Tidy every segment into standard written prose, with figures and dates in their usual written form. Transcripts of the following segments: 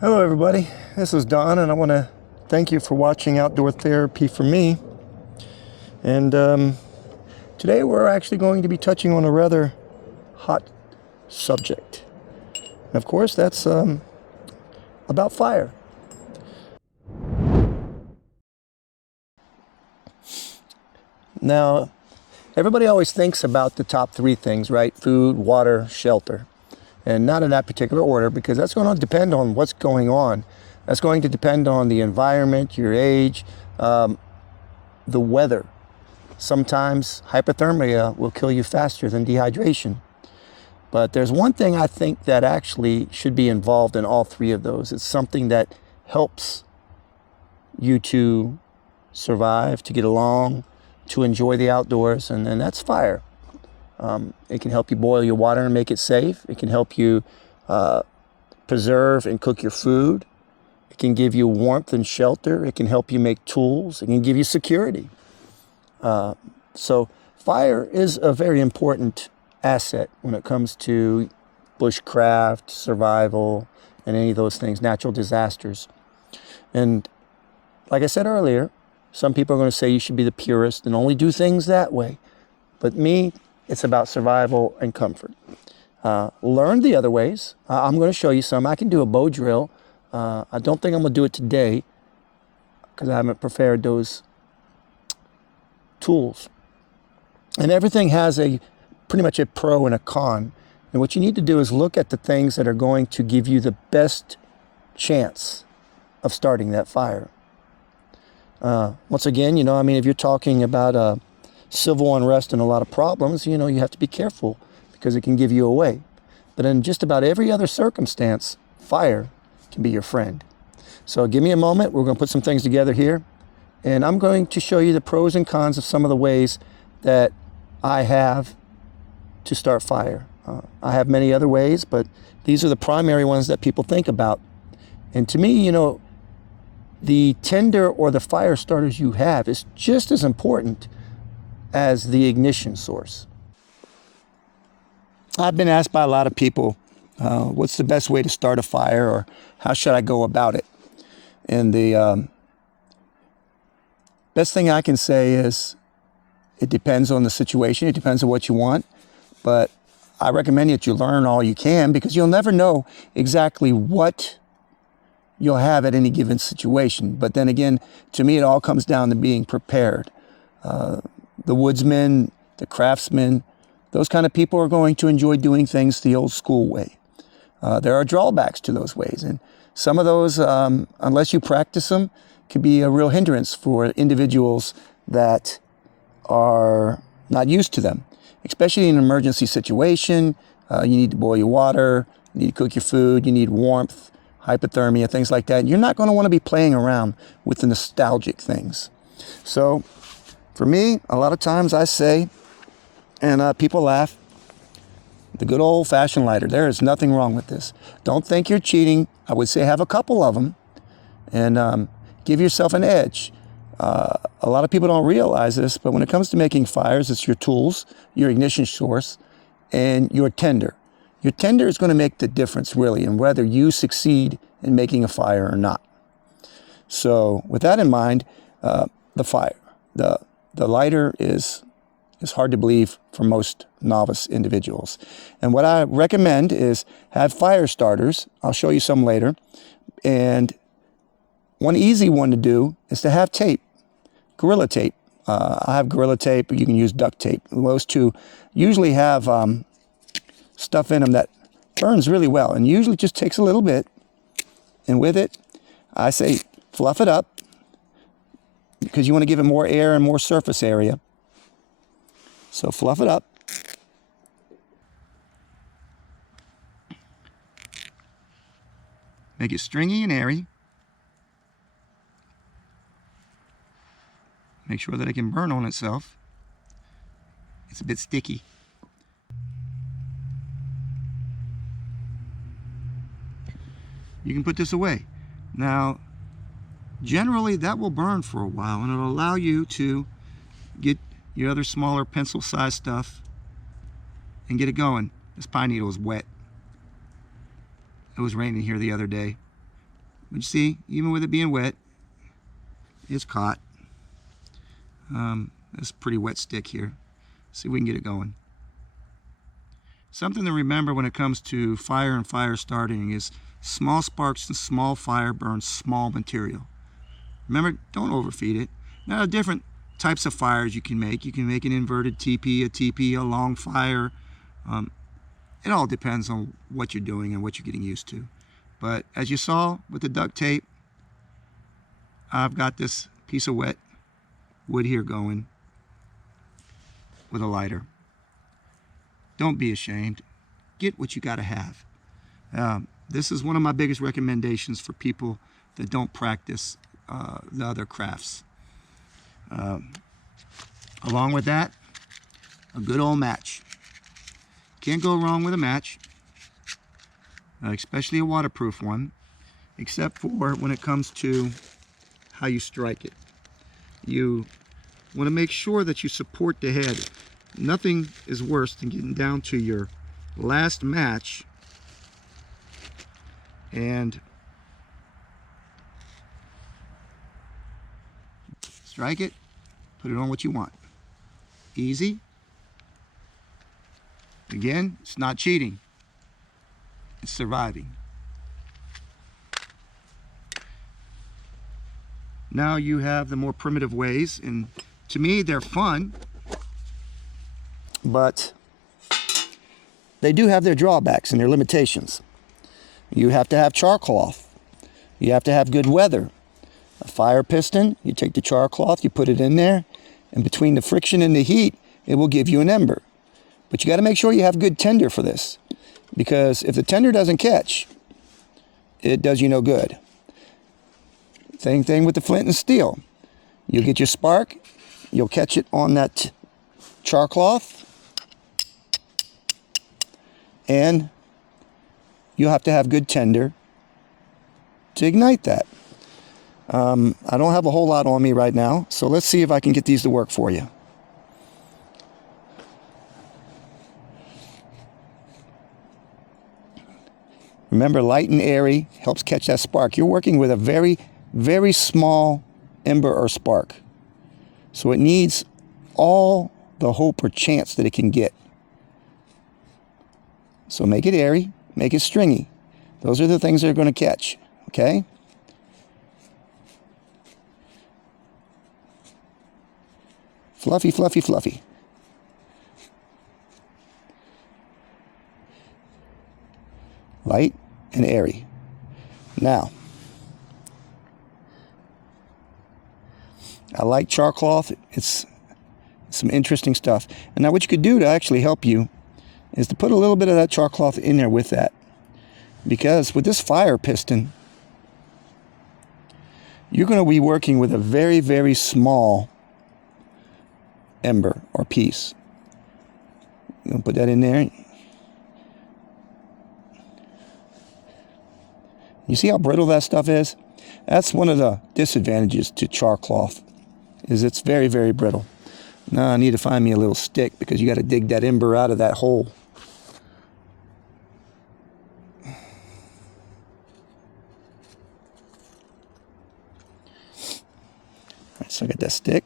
Hello everybody, this is Don and I want to thank you for watching Outdoor Therapy for me. And today we're actually going to be touching on a rather hot subject. And of course that's about fire. Now, everybody always thinks about the top three things, right? Food, water, shelter. And not in that particular order, because that's going to depend on what's going on. That's going to depend on the environment, your age, the weather. Sometimes hypothermia will kill you faster than dehydration. But there's one thing I think that actually should be involved in all three of those. It's something that helps you to survive, to get along, to enjoy the outdoors, and that's fire. It can help you boil your water and make it safe. It can help you preserve and cook your food. It can give you warmth and shelter. It can help you make tools. It can give you security. So fire is a very important asset when it comes to bushcraft, survival, and any of those things, natural disasters. And like I said earlier, some people are going to say you should be the purist and only do things that way. But me, it's about survival and comfort. Learn the other ways. I'm going to show you some. I can do a bow drill. I don't think I'm going to do it today because I haven't prepared those tools. And everything has pretty much a pro and a con. And what you need to do is look at the things that are going to give you the best chance of starting that fire. Once again, if you're talking about civil unrest and a lot of problems, you have to be careful because it can give you away. But in just about every other circumstance, fire can be your friend. So give me a moment. We're going to put some things together here. And I'm going to show you the pros and cons of some of the ways that I have to start fire. I have many other ways, but these are the primary ones that people think about. And to me, the tinder or the fire starters you have is just as important as the ignition source. I've been asked by a lot of people, what's the best way to start a fire, or how should I go about it? And the best thing I can say is it depends on the situation. It depends on what you want. But I recommend that you learn all you can, because you'll never know exactly what you'll have at any given situation. But then again, to me, it all comes down to being prepared. The woodsmen, the craftsmen, those kind of people are going to enjoy doing things the old school way. There are drawbacks to those ways. And some of those, unless you practice them, can be a real hindrance for individuals that are not used to them. Especially in an emergency situation, you need to boil your water, you need to cook your food, you need warmth, hypothermia, things like that. You're not going to want to be playing around with the nostalgic things. So for me, a lot of times I say, and people laugh, the good old-fashioned lighter. There is nothing wrong with this. Don't think you're cheating. I would say have a couple of them and give yourself an edge. A lot of people don't realize this, but when it comes to making fires, it's your tools, your ignition source, and your tinder. Your tinder is going to make the difference, really, in whether you succeed in making a fire or not. So with that in mind, the fire, the lighter is hard to believe for most novice individuals. And what I recommend is have fire starters. I'll show you some later. And one easy one to do is to have tape, Gorilla Tape. I have Gorilla Tape, but you can use duct tape. Those two usually have stuff in them that burns really well, and usually just takes a little bit. And with it, I say fluff it up, because you want to give it more air and more surface area. So fluff it up. Make it stringy and airy. Make sure that it can burn on itself. It's a bit sticky. You can put this away. Now, generally that will burn for a while, and it'll allow you to get your other smaller pencil-sized stuff and get it going. This pine needle is wet. It was raining here the other day. But you see, even with it being wet, it's caught. That's a pretty wet stick here. See if we can get it going. Something to remember when it comes to fire and fire starting is small sparks and small fire burn small material. Remember, don't overfeed it. Now, different types of fires you can make. You can make an inverted TP, a long fire. It all depends on what you're doing and what you're getting used to. But as you saw with the duct tape, I've got this piece of wet wood here going with a lighter. Don't be ashamed. Get what you got to have. This is one of my biggest recommendations for people that don't practice the other crafts. Along with that, a good old match. Can't go wrong with a match, especially a waterproof one, except for when it comes to how you strike it. You want to make sure that you support the head. Nothing is worse than getting down to your last match and strike it, put it on what you want. Easy. Again, it's not cheating. It's surviving. Now you have the more primitive ways, and to me they're fun, but they do have their drawbacks and their limitations. You have to have char cloth. You have to have good weather. A fire piston, you take the char cloth, you put it in there, and between the friction and the heat, it will give you an ember. But you got to make sure you have good tinder for this, because if the tinder doesn't catch, it does you no good. Same thing with the flint and steel. You'll get your spark, you'll catch it on that char cloth, and you'll have to have good tinder to ignite that. I don't have a whole lot on me right now, so let's see if I can get these to work for you. Remember, light and airy helps catch that spark. You're working with a very, very small ember or spark. So it needs all the hope or chance that it can get. So make it airy, make it stringy. Those are the things that are going to catch, okay? Fluffy, fluffy, fluffy. Light and airy. Now, I like char cloth. It's some interesting stuff. And now what you could do to actually help you is to put a little bit of that char cloth in there with that. Because with this fire piston, you're going to be working with a very, very small ember or piece. You're going to put that in there. You see how brittle that stuff is? That's one of the disadvantages to char cloth, is it's very, very brittle. Now I need to find me a little stick, because you got to dig that ember out of that hole. All right, so I got that stick.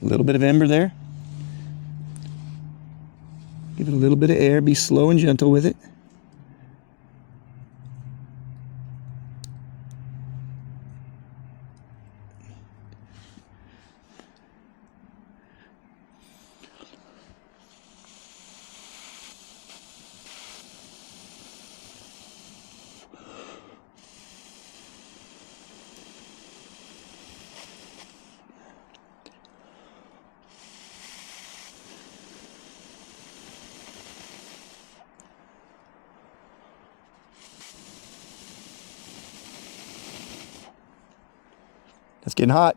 A little bit of ember there. Give it a little bit of air. Be slow and gentle with it. It's getting hot.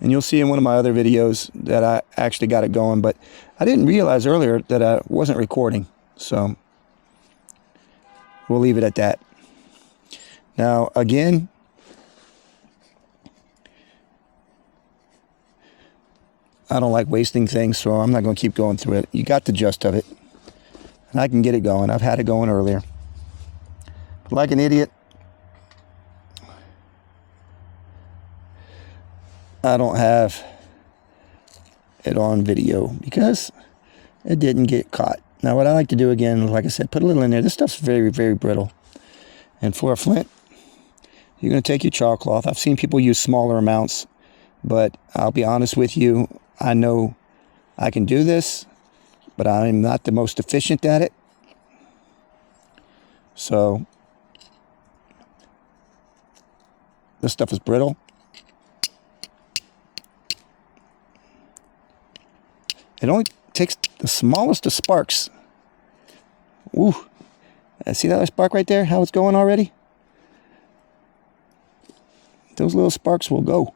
And you'll see in one of my other videos that I actually got it going, but I didn't realize earlier that I wasn't recording. So we'll leave it at that. Now, again, I don't like wasting things, so I'm not going to keep going through it. You got the gist of it. And I can get it going. I've had it going earlier. But like an idiot, I don't have it on video because it didn't get caught. Now, what I like to do again, like I said, put a little in there. This stuff's very, very brittle. And for a flint, you're going to take your chalk cloth. I've seen people use smaller amounts, but I'll be honest with you. I know I can do this, but I'm not the most efficient at it. So this stuff is brittle. It only takes the smallest of sparks. Ooh, see that spark right there? How it's going already? Those little sparks will go.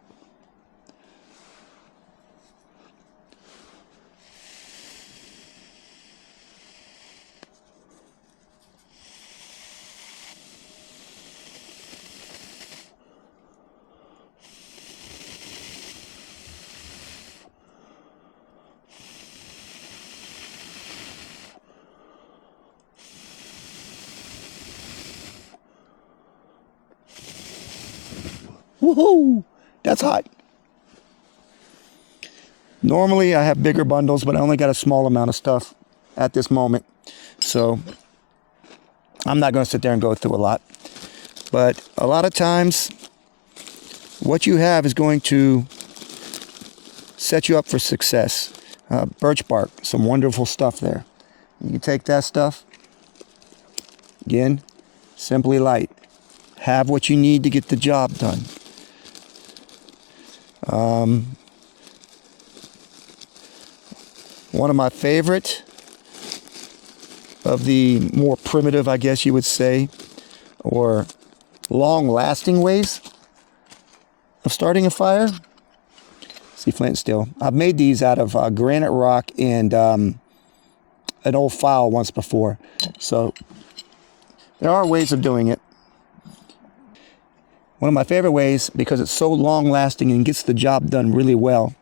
Woohoo! That's hot. Normally I have bigger bundles, but I only got a small amount of stuff at this moment. So I'm not going to sit there and go through a lot. But a lot of times what you have is going to set you up for success. Birch bark, some wonderful stuff there. You can take that stuff. Again, simply light. Have what you need to get the job done. One of my favorite of the more primitive, I guess you would say, or long-lasting ways of starting a fire. See, flint and steel. I've made these out of granite rock and an old file once before. So there are ways of doing it. One of my favorite ways, because it's so long-lasting and gets the job done really well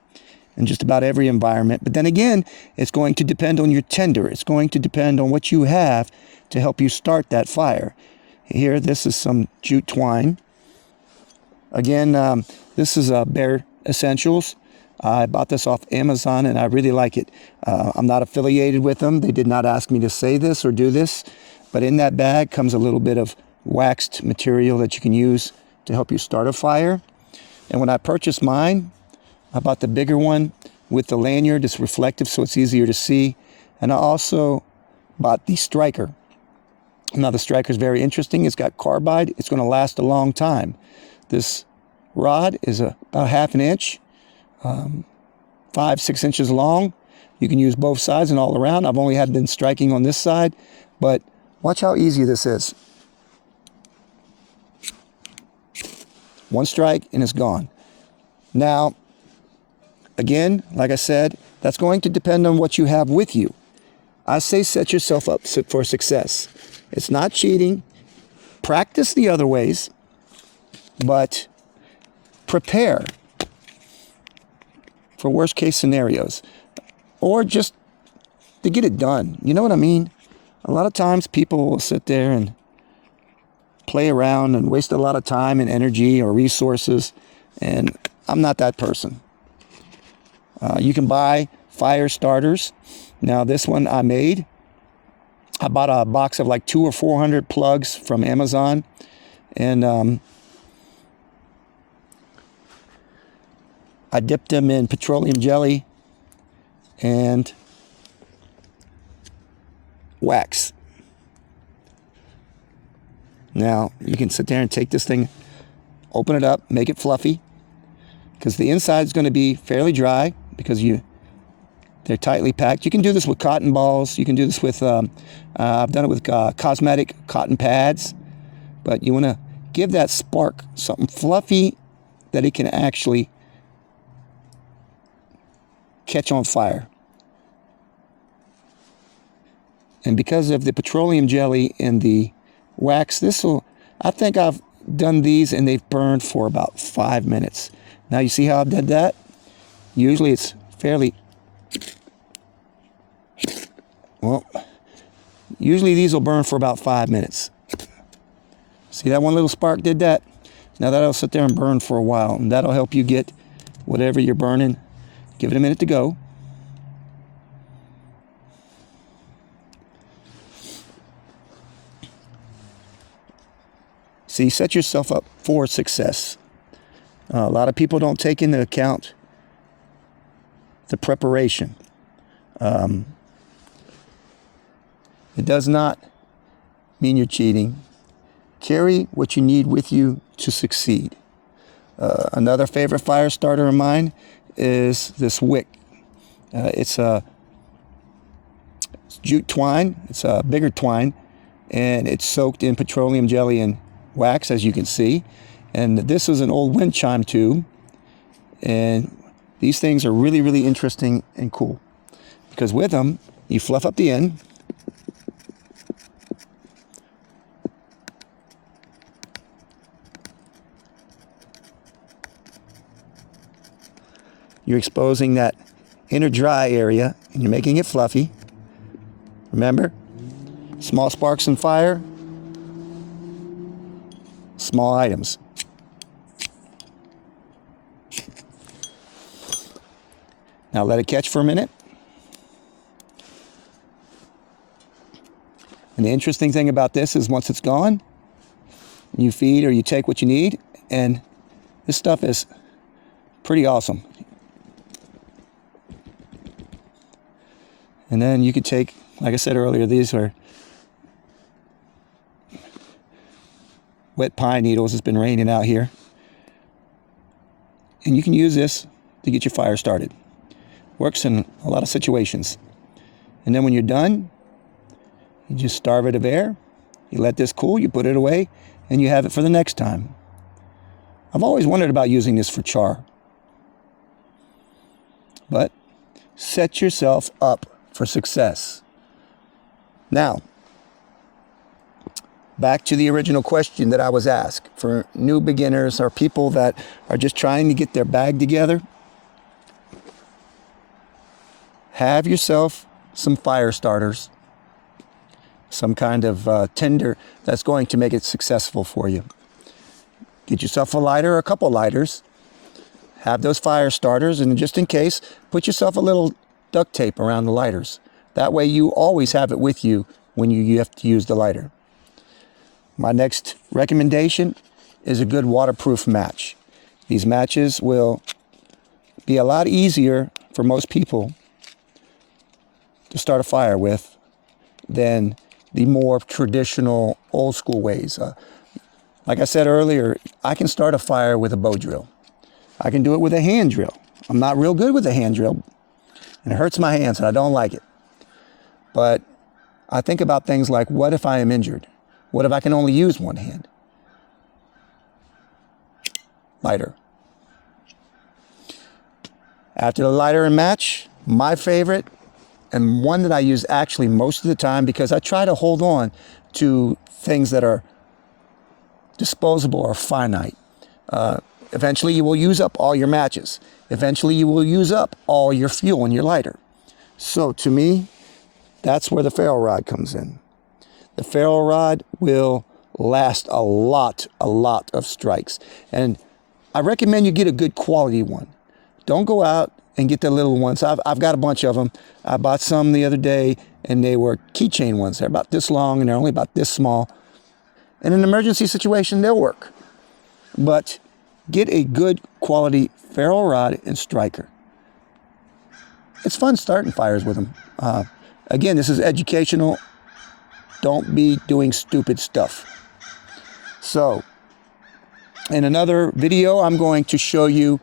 in just about every environment. But then again, it's going to depend on your tinder. It's going to depend on what you have to help you start that fire. Here, this is some jute twine. Again, this is Bear Essentials. I bought this off Amazon and I really like it. I'm not affiliated with them. They did not ask me to say this or do this. But in that bag comes a little bit of waxed material that you can use to help you start a fire. And when I purchased mine, I bought the bigger one with the lanyard. It's reflective, so it's easier to see. And I also bought the striker. Now the striker is very interesting. It's got carbide. It's going to last a long time. This rod is about half an inch, 5-6 inches long. You can use both sides and all around. I've only been striking on this side, but watch how easy this is. One strike and it's gone. Now, again, like I said, that's going to depend on what you have with you. I say set yourself up for success. It's not cheating. Practice the other ways, but prepare for worst case scenarios or just to get it done. You know what I mean? A lot of times people will sit there and play around and waste a lot of time and energy or resources, and I'm not that person. You can buy fire starters. Now this one I made. I bought a box of like 200 or 400 plugs from Amazon, and I dipped them in petroleum jelly and wax. Now you can sit there and take this thing, open it up, make it fluffy, because the inside is going to be fairly dry because they're tightly packed. You can do this with cotton balls. You can do this with, I've done it with cosmetic cotton pads, but you want to give that spark something fluffy that it can actually catch on fire. And because of the petroleum jelly and the wax, I think I've done these and they've burned for about 5 minutes. Now you see how I did that? Usually it's fairly, well, usually these will burn for about 5 minutes. See that one little spark did that? Now that'll sit there and burn for a while, and that'll help you get whatever you're burning. Give it a minute to go. See, set yourself up for success. A lot of people don't take into account the preparation. It does not mean you're cheating. Carry what you need with you to succeed. Another favorite fire starter of mine is this wick. It's jute twine. It's a bigger twine, and it's soaked in petroleum jelly and wax, as you can see. And this is an old wind chime tube, and these things are really, really interesting and cool because with them you fluff up the end, you're exposing that inner dry area and you're making it fluffy. Remember, small sparks and fire, small items. Now let it catch for a minute. And the interesting thing about this is once it's gone, you feed or you take what you need, and this stuff is pretty awesome. And then you could take, like I said earlier, these are wet pine needles. It's been raining out here. And you can use this to get your fire started. Works in a lot of situations. And then when you're done, you just starve it of air. You let this cool, you put it away, and you have it for the next time. I've always wondered about using this for char. But set yourself up for success. Now, back to the original question that I was asked. For new beginners or people that are just trying to get their bag together, have yourself some fire starters, some kind of tinder that's going to make it successful for you. Get yourself a lighter or a couple lighters. Have those fire starters, and just in case, put yourself a little duct tape around the lighters. That way you always have it with you when you have to use the lighter. My next recommendation is a good waterproof match. These matches will be a lot easier for most people to start a fire with than the more traditional old school ways. Like I said earlier, I can start a fire with a bow drill. I can do it with a hand drill. I'm not real good with a hand drill, and it hurts my hands and I don't like it. But I think about things like, what if I am injured? What if I can only use one hand? Lighter. After the lighter and match, my favorite, and one that I use actually most of the time because I try to hold on to things that are disposable or finite. Eventually you will use up all your matches. Eventually you will use up all your fuel in your lighter. So to me, that's where the ferro rod comes in. The ferro rod will last a lot of strikes. And I recommend you get a good quality one. Don't go out and get the little ones. I've got a bunch of them. I bought some the other day, and they were keychain ones. They're about this long, and they're only about this small. In an emergency situation, they'll work. But get a good quality ferro rod and striker. It's fun starting fires with them. Again, this is educational. Don't be doing stupid stuff. So, in another video, I'm going to show you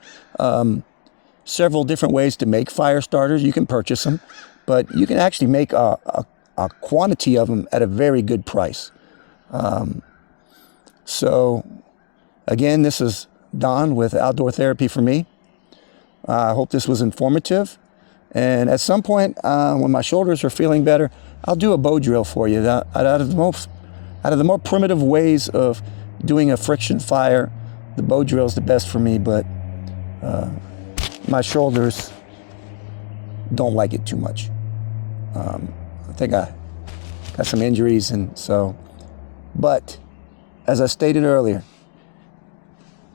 several different ways to make fire starters. You can purchase them, but you can actually make a quantity of them at a very good price. So, again, this is Don with Outdoor Therapy for Me. I hope this was informative. And at some point, when my shoulders are feeling better, I'll do a bow drill for you. Out of the more primitive ways of doing a friction fire, the bow drill is the best for me, but my shoulders don't like it too much. I think I got some injuries, and so, but as I stated earlier,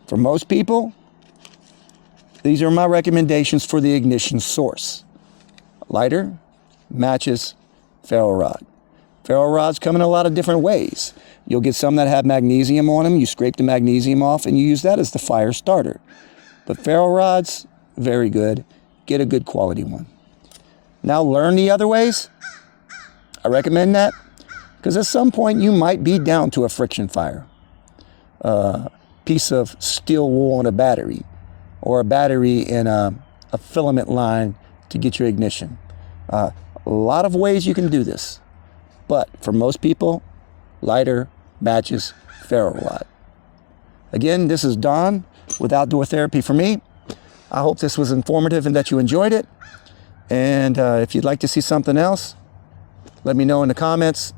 for most people, these are my recommendations for the ignition source. Lighter, matches, ferro rod. Ferro rods come in a lot of different ways. You'll get some that have magnesium on them. You scrape the magnesium off and you use that as the fire starter. But ferro rods, very good. Get a good quality one. Now learn the other ways. I recommend that because at some point you might be down to a friction fire. Piece of steel wool on a battery, or a battery in a filament line to get your ignition. A lot of ways you can do this, but for most people, lighter, matches, ferro rod. Again, this is Don with Outdoor Therapy for me. I hope this was informative and that you enjoyed it. And if you'd like to see something else, let me know in the comments.